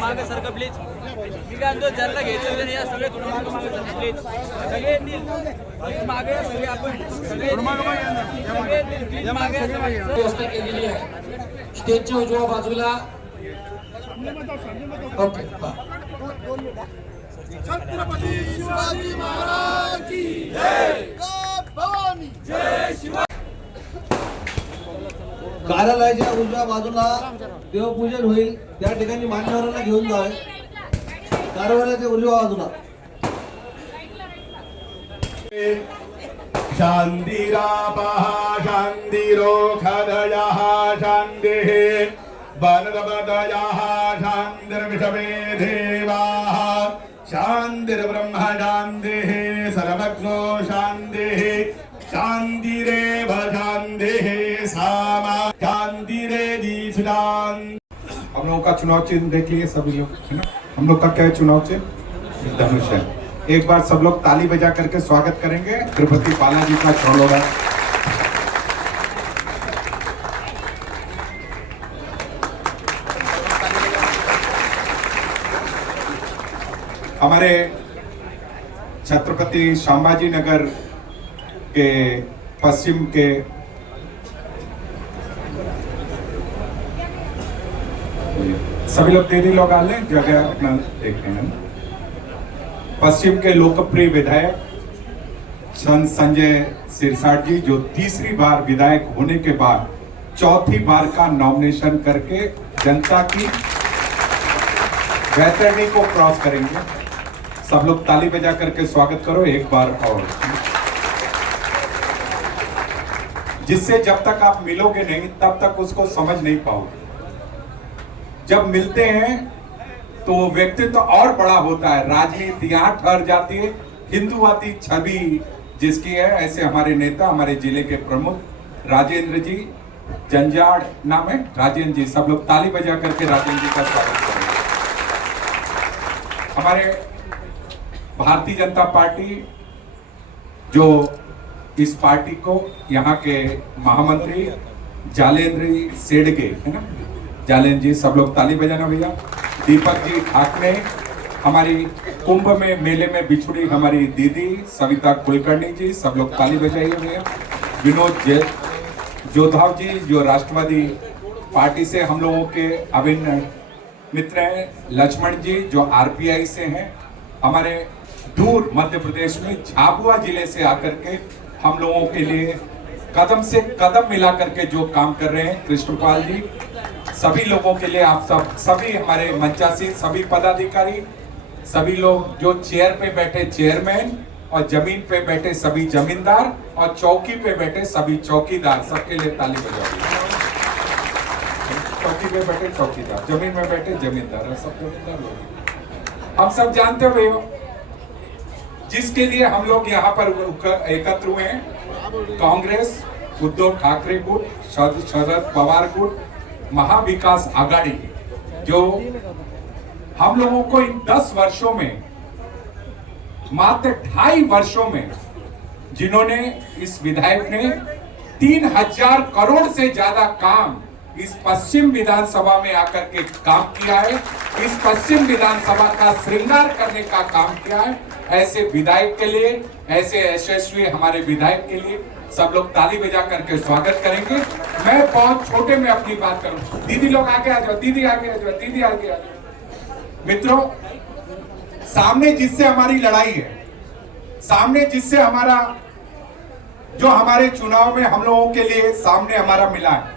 मागे सारखं प्लीज मी काय म्हणतो ज्यांना घ्यायचं या सगळे थोडं मागे प्लीज सगळे येतील मागे सगळे आपण सगळे प्लीज मागे व्यवस्था केलेली आहे स्टेजच्या उजव्या बाजूला ओके छत्रपती शिवाजी महाराज की जय भवानी जय शिवाजी कार्यालयाच्या उजव्या बाजूला देवपूजन होईल त्या ठिकाणी मान्यवरांना घेऊन जावे कार्यालयाच्या उजव्या बाजूला शांतिरापः शान्तिरोखदयः शान्तिः वनदपदयः शान्तिर्विषमे देवाः शान्तिर्ब्रह्म शान्तिः सर्वज्ञो शान्तिः शान्तिरेव शान्तिः सामा शान्तिरेधि शान्ति। हम लोगों का चुनाव चिन्ह देख लिए सभी लोग है ना। हम लोग का क्या चुनाव चिन्ह धनुष है। एक बार सब लोग ताली बजा करके स्वागत करेंगे तिरुपति बालाजी का चौलोड़ा। हमारे छत्रपति संभाजी नगर के पश्चिम के सभी लोग दीदी लोग आ लें जगह अपना देख रहे हैं। पश्चिम के लोकप्रिय विधायक संजय सिरसाट जी जो तीसरी बार विधायक होने के बाद चौथी बार का नॉमिनेशन करके जनता की वैतरणी को क्रॉस करेंगे। सब लोग ताली बजा करके स्वागत करो एक बार और। जिससे जब तक आप मिलोगे नहीं तब तक उसको समझ नहीं पाओगे। जब मिलते हैं तो व्यक्तित्व तो और बड़ा होता है, राजनीति यहाँ ठहर जाती है, हिंदुवादी छवि जिसकी है। ऐसे हमारे नेता हमारे जिले के प्रमुख राजेंद्र जी जंजाड़ नाम है राजेंद्र जी, सब लोग ताली बजा करके राजेंद्र जी का स्वागत करेंगे। हमारे भारतीय जनता पार्टी जो इस पार्टी को यहाँ के महामंत्री जालेंद्र सेडगे है ना, जालेंद्र जी सब लोग ताली बजाना भैया। दीपक जी ठाकरे, हमारी कुंभ में मेले में बिछुड़ी हमारी दीदी सविता कुलकर्णी जी, सब लोग ताली बजाइए भैया। विनोद जोधाव जी जो राष्ट्रवादी पार्टी से हम लोगों के अभिन्न मित्र हैं। लक्ष्मण जी जो आरपीआई से हैं। हमारे दूर मध्य प्रदेश में झाबुआ जिले से आकर के हम लोगों के लिए कदम से कदम मिला करके जो काम कर रहे हैं कृष्णपाल जी, सभी लोगों के लिए आप सभी हमारे मंचासी सभी पदाधिकारी, सभी लोग जो चेयर पे बैठे चेयरमैन और जमीन पे बैठे सभी जमींदार और चौकी पे बैठे सभी चौकीदार, सबके लिए ताली बजाओ। चौकी पे बैठे चौकीदार, जमीन में बैठे जमींदार, सब जमींदार लोग। हम सब जानते हुए जिसके लिए हम लोग यहाँ पर एकत्र हुए हैं, कांग्रेस, उद्धव ठाकरे गुट, शरद पवार गुट, महाविकास आघाड़ी, जो हम लोगों को इन 10 वर्षों में, मात्र 2.5 वर्षों में, जिन्होंने इस विधायक ने 3000 करोड़ से ज्यादा काम इस पश्चिम विधानसभा में आकर के काम किया है, इस पश्चिम विधानसभा का श्रृंगार करने का काम किया है। ऐसे विधायक के लिए, ऐसे यशस्वी हमारे विधायक के लिए सब लोग ताली बजा करके स्वागत करेंगे। मैं बहुत छोटे में अपनी बात करूं। दीदी लोग आगे आ जाओ, दीदी आगे आ जाओ, दीदी आगे आ जाओ। मित्रों, सामने जिससे हमारी लड़ाई है, सामने जिससे हमारा जो हमारे चुनाव में हम लोगों के लिए सामने हमारा मिला है,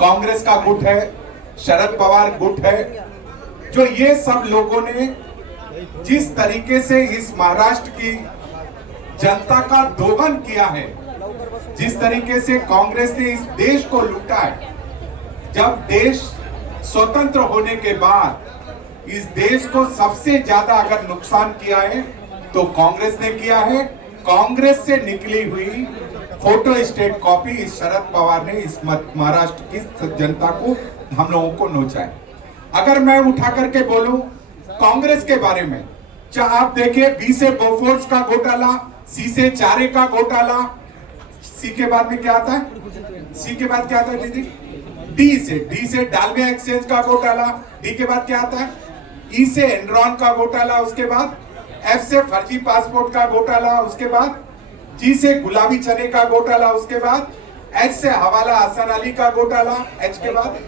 कांग्रेस का गुट है, शरद पवार गुट है, जो ये सब लोगों ने जिस तरीके से इस महाराष्ट्र की जनता का दोहन किया है, जिस तरीके से कांग्रेस ने इस देश को लूटा है। जब देश स्वतंत्र होने के बाद इस देश को सबसे ज्यादा अगर नुकसान किया है तो कांग्रेस ने किया है। कांग्रेस से निकली हुई फोटो स्टेट कॉपी इस शरद पवार ने इस महाराष्ट्र की जनता को, हम लोगों को नोचा है। अगर मैं उठा करके बोलूं कांग्रेस के बारे में, चाहे आप देखिए बी से बोफोर्स का घोटाला, सी से चारे का घोटाला, सी के बाद में क्या आता है? सी के बाद क्या आता है दीदी? डी से डालमिया एक्सचेंज का घोटाला। डी के बाद क्या आता है? ई से एनरॉन का घोटाला। उसके बाद एफ से फर्जी पासपोर्ट का घोटाला। उसके बाद जी से गुलाबी चने का घोटाला। उसके बाद एच से हवाला हसन अली का घोटाला। एच के बाद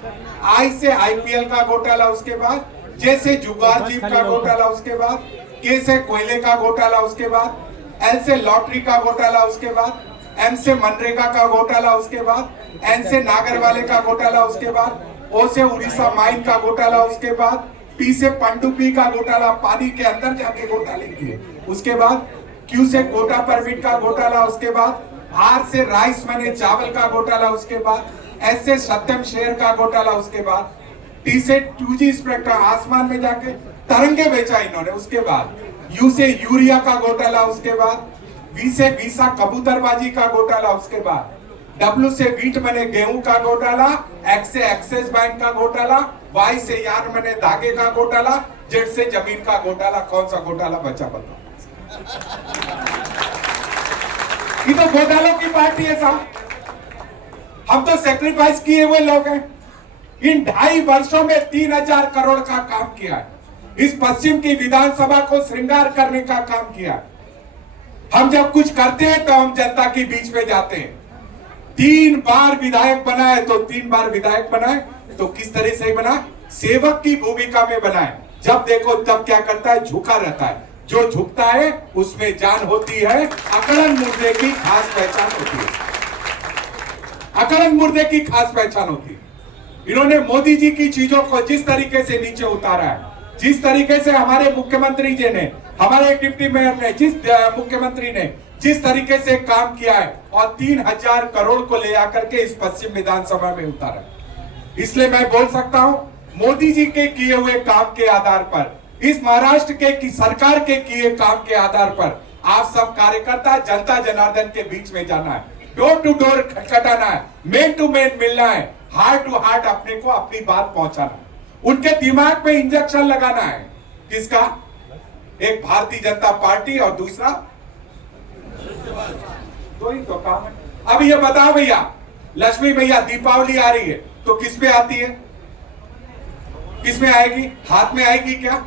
आई से आईपीएल का घोटाला। उसके बाद जे से जुगार जीप का घोटाला। उसके बाद के से कोयले का घोटाला। उसके बाद एल से लॉटरी का घोटाला। उसके बाद एम से मनरेगा का घोटाला। उसके बाद एन से नागरवाले का घोटाला। उसके बाद ओ से उड़ीसा माइन का घोटाला। उसके बाद पी से पनडुब्बी का घोटाला, पानी के अंदर जाके घोटाले किए। उसके बाद क्यू से कोटा परमिट का घोटाला। उसके बाद आर से राइस मनी चावल का घोटाला। उसके बाद एस से सत्यम शेयर का घोटाला। उसके बाद टी से 2G स्पेक्ट्रम आसमान में जाके तरंगे बेचा इन्होंने। उसके बाद यू से यूरिया का घोटाला। उसके बाद वी से वीसा कबूतरबाजी का घोटाला। उसके बाद डब्ल्यू से वीट मने गेहूं का घोटाला। एक्स से एक्सिस बैंक का घोटाला। वाई से यार मने धागे का घोटाला। जेड से जमीन का घोटाला। कौन सा घोटाला बचा बताओ? ये तो घोटालों की पार्टी है साहब। हम तो सेक्रीफाइस किए हुए लोग हैं। इन 2.5 वर्षों में 3,000 करोड़ का काम किया है। इस पश्चिम की विधानसभा को श्रृंगार करने का काम किया है। हम जब कुछ करते हैं तो हम जनता के बीच में जाते हैं। 3 बार विधायक बनाए तो 3 बार विधायक बनाए तो किस तरह से बना? सेवक की भूमिका में बनाए। जब देखो तब क्या करता है? झुका रहता है। जो झुकता है उसमें जान होती है। अकड़न मुर्दे की खास पहचान होती है। अकड़न मुर्दे की खास पहचान होती है। इन्होंने मोदी जी की चीजों को जिस तरीके से नीचे उतारा है, जिस तरीके से हमारे मुख्यमंत्री जी ने, हमारे डिप्टी मेयर ने, जिस मुख्यमंत्री ने जिस तरीके से काम किया है और 3,000 करोड़ को ले आकर के इस पश्चिम विधानसभा में उतारा, इसलिए मैं बोल सकता हूं मोदी जी के किए हुए काम के आधार पर, इस महाराष्ट्र के सरकार के किए काम के आधार पर आप सब कार्यकर्ता जनता जनार्दन के बीच में जाना है, डोर टू डोर खटखटाना है, मेन टू मेन मिलना है, हार्ट टू हार्ट अपने को अपनी बात पहुंचाना है, उनके दिमाग में इंजेक्शन लगाना है। किसका? एक भारतीय जनता पार्टी और दूसरा तो ही तो काम है। अब ये बताओ भैया, लक्ष्मी भैया दीपावली आ रही है तो किस पे आती है? किस में आएगी? हाथ में आएगी क्या?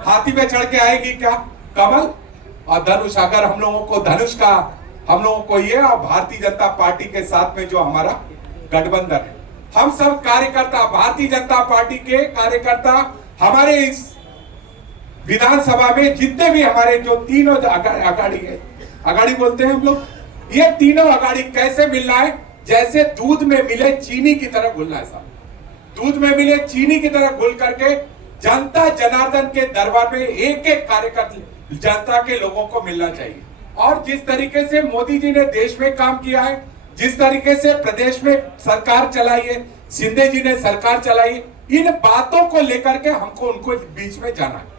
हाथी पे चढ़ के आएगी क्या? कमल और धनुष। अगर हम लोगों को धनुष का, हम लोगों को ये और भारतीय जनता पार्टी के साथ में जो हमारा गठबंधन है, हम सब कार्यकर्ता, भारतीय जनता पार्टी के कार्यकर्ता, हमारे इस विधानसभा में जितने भी हमारे जो तीनों अगाड़ी है, अगाड़ी बोलते हैं हम लोग, ये तीनों अगाड़ी कैसे मिलना है? जैसे दूध में मिले चीनी की तरह घुलना है साहब। दूध में मिले चीनी की तरह घुल करके जनता जनार्दन के दरबार में एक एक कार्यकर्ता जनता के लोगों को मिलना चाहिए। और जिस तरीके से मोदी जी ने देश में काम किया है, जिस तरीके से प्रदेश में सरकार चलाई है, शिंदे जी ने सरकार चलाई, इन बातों को लेकर के हमको उनको बीच में जाना है।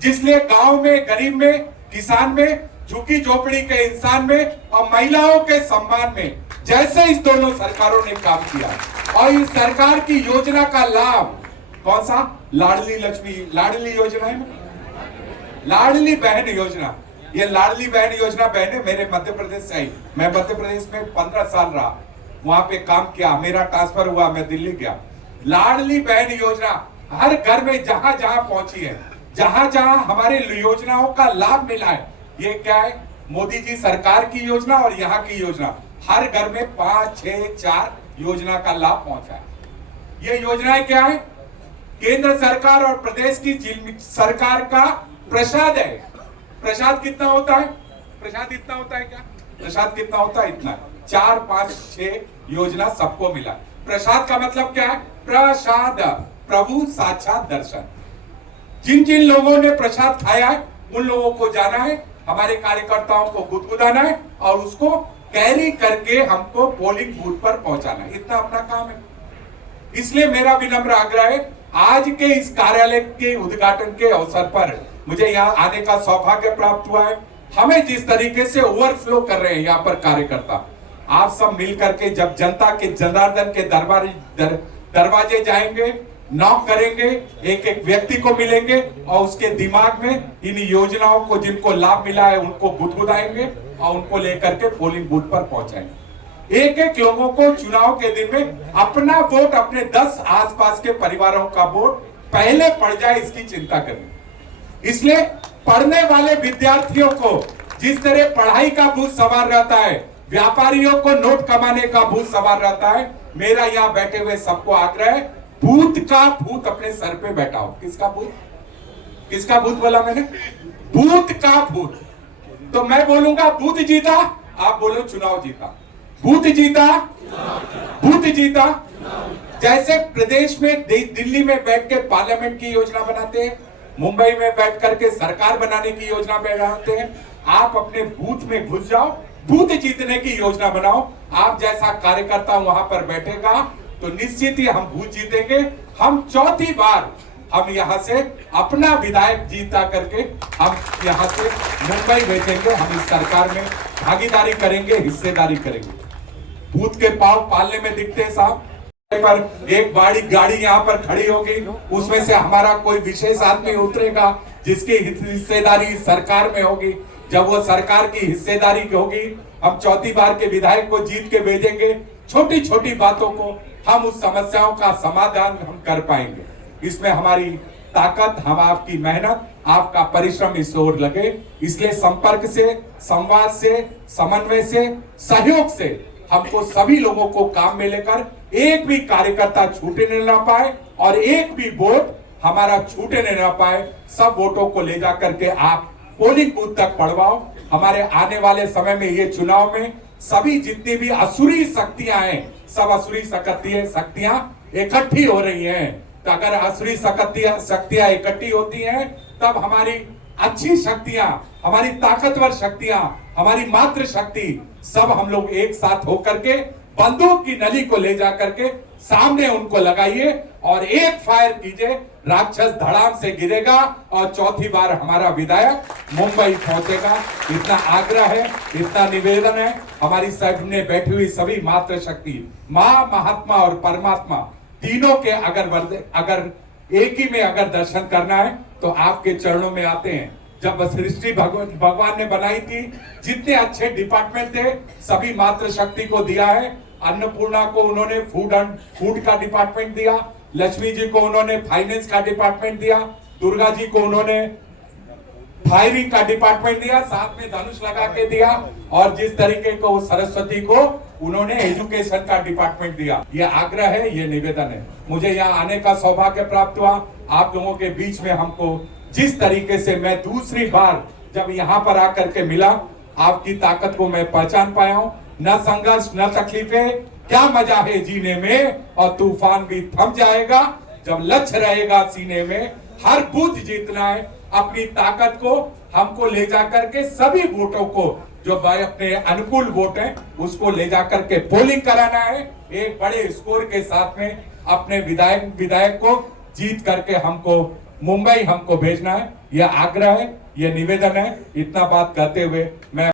जिसलिए गांव में, गरीब में, किसान में, झुकी झोपड़ी के इंसान में और महिलाओं के सम्मान में जैसे इस दोनों सरकारों ने काम किया, और इस सरकार की योजना का लाभ कौन सा? लाडली लक्ष्मी, लाडली योजना है ना, लाडली बहन योजना। ये लाडली बहन योजना बहने मेरे मध्य प्रदेश से आई। मैं मध्य प्रदेश में 15 साल रहा, वहां पे काम किया, मेरा ट्रांसफर हुआ, मैं दिल्ली गया। लाडली बहन योजना हर घर में जहां जहां पहुंची है, जहां जहां हमारे योजनाओं का लाभ मिला है, ये क्या है? मोदी जी सरकार की योजना और यहाँ की योजना, हर घर में 5, 6, 4 योजना का लाभ पहुंचा है। ये योजनाएं क्या है? केंद्र सरकार और प्रदेश की सरकार का प्रसाद है। प्रसाद कितना होता है? प्रसाद इतना होता है क्या? प्रसाद कितना होता है? इतना। 4, 5, 6 योजना सबको मिला। प्रसाद का मतलब क्या है? प्रसाद, प्रभु साक्षात दर्शन। जिन जिन लोगों ने प्रसाद खाया है उन लोगों को जाना है, हमारे कार्यकर्ताओं को गुदगुदाना है और उसको कैरी करके हमको पोलिंग बूथ पर पहुंचाना है। इतना अपना काम है। इसलिए मेरा विनम्र आग्रह है, आज के इस कार्यालय के उद्घाटन के अवसर पर मुझे यहाँ आने का सौभाग्य प्राप्त हुआ है। हमें जिस तरीके से ओवरफ्लो कर रहे हैं यहाँ पर कार्यकर्ता, आप सब मिल करके जब जनता के जनार्दन के दरवाजे जाएंगे, नॉक करेंगे, एक एक व्यक्ति को मिलेंगे और उसके दिमाग में इन योजनाओं को जिनको लाभ मिला है उनको गुदगुदाएंगे और उनको लेकर के पोलिंग बूथ पर पहुंचाएंगे। एक एक लोगों को चुनाव के दिन में अपना वोट, अपने 10 आसपास के परिवारों का वोट पहले पड़ जाए, इसकी चिंता करनी। इसलिए पढ़ने वाले विद्यार्थियों को जिस तरह पढ़ाई का भूत सवार रहता है, व्यापारियों को नोट कमाने का भूत सवार रहता है, मेरा यहां बैठे हुए सबको आग्रह है, भूत का भूत अपने सर पे बैठा हो। किसका भूत? किसका भूत बोला मैंने? भूत का भूत। तो मैं बोलूंगा भूत जीता, आप बोलो चुनाव जीता। भूत जीता, भूत जीता। जैसे प्रदेश में दिल्ली में बैठ के पार्लियामेंट की योजना बनाते हैं, मुंबई में बैठ करके सरकार बनाने की योजना बनाते हैं, आप अपने बूथ में घुस जाओ, बूथ जीतने की योजना बनाओ। आप जैसा कार्यकर्ता वहां पर बैठेगा तो निश्चित ही हम बूथ जीतेंगे। हम चौथी बार हम यहां से अपना विधायक जीता करके हम यहां से मुंबई भेजेंगे। हम इस सरकार में भागीदारी करेंगे, हिस्सेदारी करेंगे। बूथ के पांव पालने में दिखते हैं साहब, पर एक बड़ी गाड़ी यहाँ पर खड़ी होगी, उसमें से हमारा कोई विशेष आदमी उतरेगा जिसकी हिस्सेदारी सरकार में होगी। जब वो सरकार की हिस्सेदारी होगी, हम चौथी बार के विधायक को जीत के भेजेंगे। छोटी छोटी बातों को हम उस समस्याओं का समाधान हम कर पाएंगे। इसमें हमारी ताकत, हम आपकी मेहनत, आपका परिश्रम इस ओर लगे। इसलिए संपर्क से, संवाद से, समन्वय से, सहयोग से हमको सभी लोगों को काम में लेकर एक भी कार्यकर्ता छूटने न पाए और एक भी वोट हमारा छूटने न पाए। सब वोटों को ले जाकर के आप पोलिंग बूथ तक पड़वाओ। हमारे आने वाले समय में ये चुनाव में सभी जितनी भी असुरी शक्तियां हैं, सब असुरी शक्तियां इकट्ठी हो रही हैं। तो अगर असुरी शक्तियां इकट्ठी होती हैं, तब हमारी अच्छी शक्तियां, हमारी ताकतवर शक्तियां, हमारी मातृ शक्ति, सब हम लोग एक साथ होकर के बंदूक की नली को ले जा करके सामने उनको लगाइए और एक फायर कीजिए, राक्षस धड़ाम से गिरेगा और चौथी बार हमारा विधायक मुंबई पहुंचेगा। इतना आग्रह है, इतना निवेदन है। हमारी सामने बैठी हुई सभी मातृ शक्ति, मां, महात्मा और परमात्मा, तीनों के अगर एक ही में अगर दर्शन करना है तो आपके चरणों में आते हैं। जब सृष्टि भगवान ने बनाई थी, जितने अच्छे डिपार्टमेंट थे सभी मातृ शक्ति को दिया है। अन्नपूर्णा को उन्होंने फूड का डिपार्टमेंट दिया, लक्ष्मी जी को उन्होंने फाइनेंस का डिपार्टमेंट दिया, दुर्गा जी को उन्होंने फायरिंग का डिपार्टमेंट दिया, साथ में धनुष लगा के दिया, और जिस तरीके को सरस्वती को उन्होंने एजुकेशन का डिपार्टमेंट दिया। ये आग्रह है, ये निवेदन है। मुझे यहाँ आने का सौभाग्य प्राप्त हुआ। आप लोगों के बीच में हमको जिस तरीके से मैं दूसरी बार जब यहाँ पर आकर के मिला, आपकी ताकत को मैं पहचान पाया हूँ। न संघर्ष, न तकलीफें, क्या मजा है जीने में, और तूफान भी थम जाएगा जब लक्ष्य रहेगा सीने में। हर बूथ जीतना है। अपनी ताकत को हमको ले जाकर के सभी वोटों को, जो अपने अनुकूल वोट है, उसको ले जाकर के पोलिंग कराना है। एक बड़े स्कोर के साथ में अपने विधायक को जीत करके हमको मुंबई हमको भेजना है। यह आग्रह है, यह निवेदन है। इतना बात कहते हुए मैं